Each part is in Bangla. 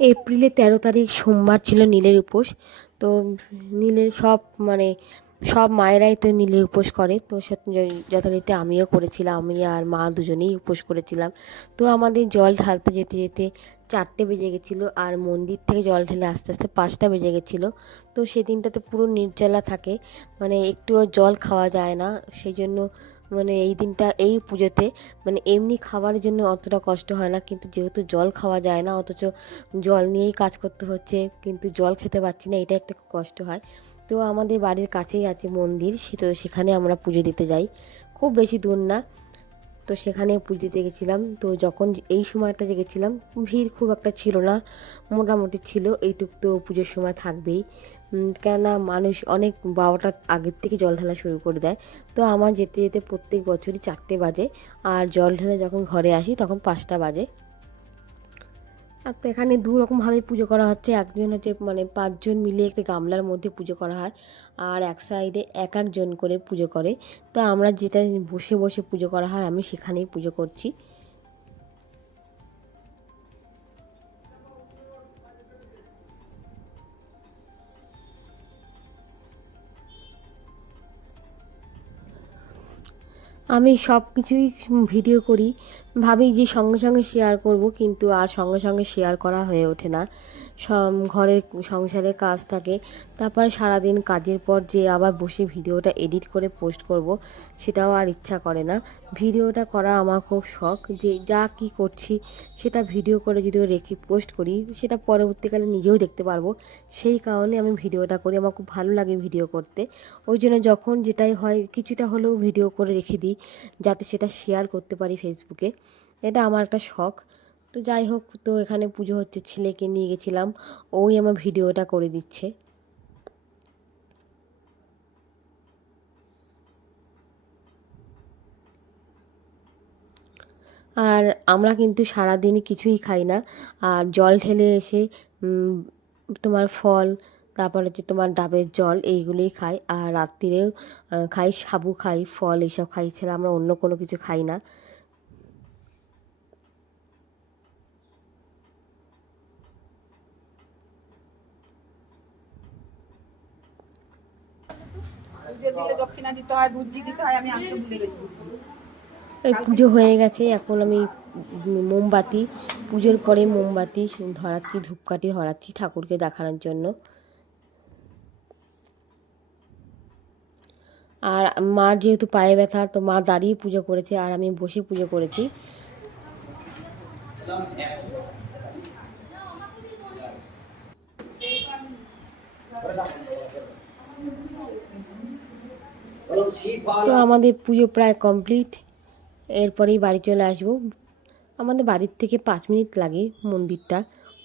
এপ্রিলের 13 তারিখ সোমবার ছিল নীলের উপোস। তো নীলের মানে সব মায়েরাই তো নীলের উপোস করে, তো যথারীতি আমিও করেছিলাম, আমি আর মা দুজনেই উপোস করেছিলাম। তো আমাদের জল ঢালতে যেতে যেতে 4টে বেজে গেছিলো, আর মন্দির থেকে জল ঢেলে আস্তে আস্তে 5টা বেজে গেছিলো। তো সেদিনটা তো পুরো নির্জলা থাকে, মানে একটুও জল খাওয়া যায় না। সেই জন্য মানে এই দিনটা, এই পুজোতে মানে এমনি খাবারের জন্য অতটা কষ্ট হয় না, কিন্তু যেহেতু জল খাওয়া যায় না, অথচ জল নিয়েই কাজ করতে হচ্ছে, কিন্তু জল খেতে পারছি না, এটা একটা খুব কষ্ট হয়। তো আমাদের বাড়ির কাছেই আছে মন্দির, তো সেখানে আমরা পুজো দিতে যাই, খুব বেশি দূর না। তো সেখানে পুজো দিতে গেছিলাম। তো যখন এই সময়টা যে গেছিলাম, ভিড় খুব একটা ছিল না, মোটামুটি ছিল এইটুক, তো পুজোর সময় থাকবেই। কেননা মানুষ অনেক 12টার আগের থেকে জল ঢালা শুরু করে দেয়। তো আমার যেতে যেতে প্রত্যেক বছরই 4টে বাজে, আর জল ঢেলে যখন ঘরে আসি তখন 5টা বাজে। আর তো এখানে দু রকমভাবে পুজো করা হচ্ছে। একজন হচ্ছে মানে 5জন মিলে একটা গামলার মধ্যে পুজো করা হয়, আর এক সাইডে এক একজন করে পুজো করে। তো আমরা যেটা বসে বসে পুজো করা হয়, আমি সেখানেই পুজো করছি। আমি সব কিছুই ভিডিও করি, ভাবি যে সঙ্গে সঙ্গে শেয়ার করব, কিন্তু আর সঙ্গে সঙ্গে শেয়ার করা হয়ে ওঠে না। ঘরের সংসারে কাজ থাকে, তারপরে সারাদিন কাজের পর যে আবার বসে ভিডিওটা এডিট করে পোস্ট করব, সেটাও আর ইচ্ছা করে না। ভিডিওটা করা আমার খুব শখ, যে যা কি করছি সেটা ভিডিও করে যদি রেখে পোস্ট করি, সেটা পরবর্তীকালে নিজেও দেখতে পারবো। সেই কারণে আমি ভিডিওটা করি, আমার খুব ভালো লাগে ভিডিও করতে। ওই জন্য যখন যেটাই হয় কিছুটা হলেও ভিডিও করে রেখে দিই, যাতে সেটা শেয়ার করতে পারি ফেসবুকে। এটা আমার একটা শখ। তো যাই হোক, তো এখানে পুজো হচ্ছে, ছেলেকে নিয়ে গেছিলাম, ওই আমার ভিডিওটা করে দিচ্ছে। আর আমরা কিন্তু সারাদিন কিছুই খাই না, আর জল ঢেলে এসে উম, তোমার ফল, তারপর হচ্ছে তোমার ডাবের জল, এইগুলোই খাই। আর রাত্রিরেও খাই, সাবু খাই, ফল এইসব খাই, ছাড়া আমরা অন্য কোনো কিছু খাই না। দিলে দক্ষিণা দিতে হয়, ভুজি দিতে হয়, আমি আসলে ভুলে গেছি। এই পুজো হয়ে গেছে, এখন আমি মোমবাতি, পুজোর পরে মোমবাতি ধরাচ্ছি, ধূপকাঠি ধরাচ্ছি ঠাকুরকে দেখানোর জন্য। আর মার যেহেতু পায়ে ব্যথা, তো মা দাঁড়িয়ে পুজো করেছে, আর আমি বসে পুজো করেছি। তো আমাদের পুজো প্রায় কমপ্লিট, এরপরেই বাড়ি চলে আসবো। আমাদের বাড়ির থেকে 5 মিনিট লাগে মন্দিরটা,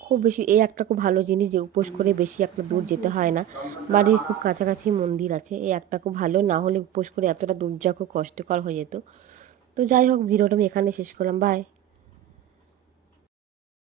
খুব বেশি, এই একটা খুব ভালো জিনিস যে উপোস করে বেশি একটা দূর যেতে হয় না, বাড়ির খুব কাছাকাছি মন্দির আছে, এই একটা খুব ভালো। না হলে উপোস করে এতটা দূর যাওয়া খুব কষ্টকর হয়ে যেত। তো যাই হোক, ভিডিওটা আমি এখানে শেষ করলাম, বাই।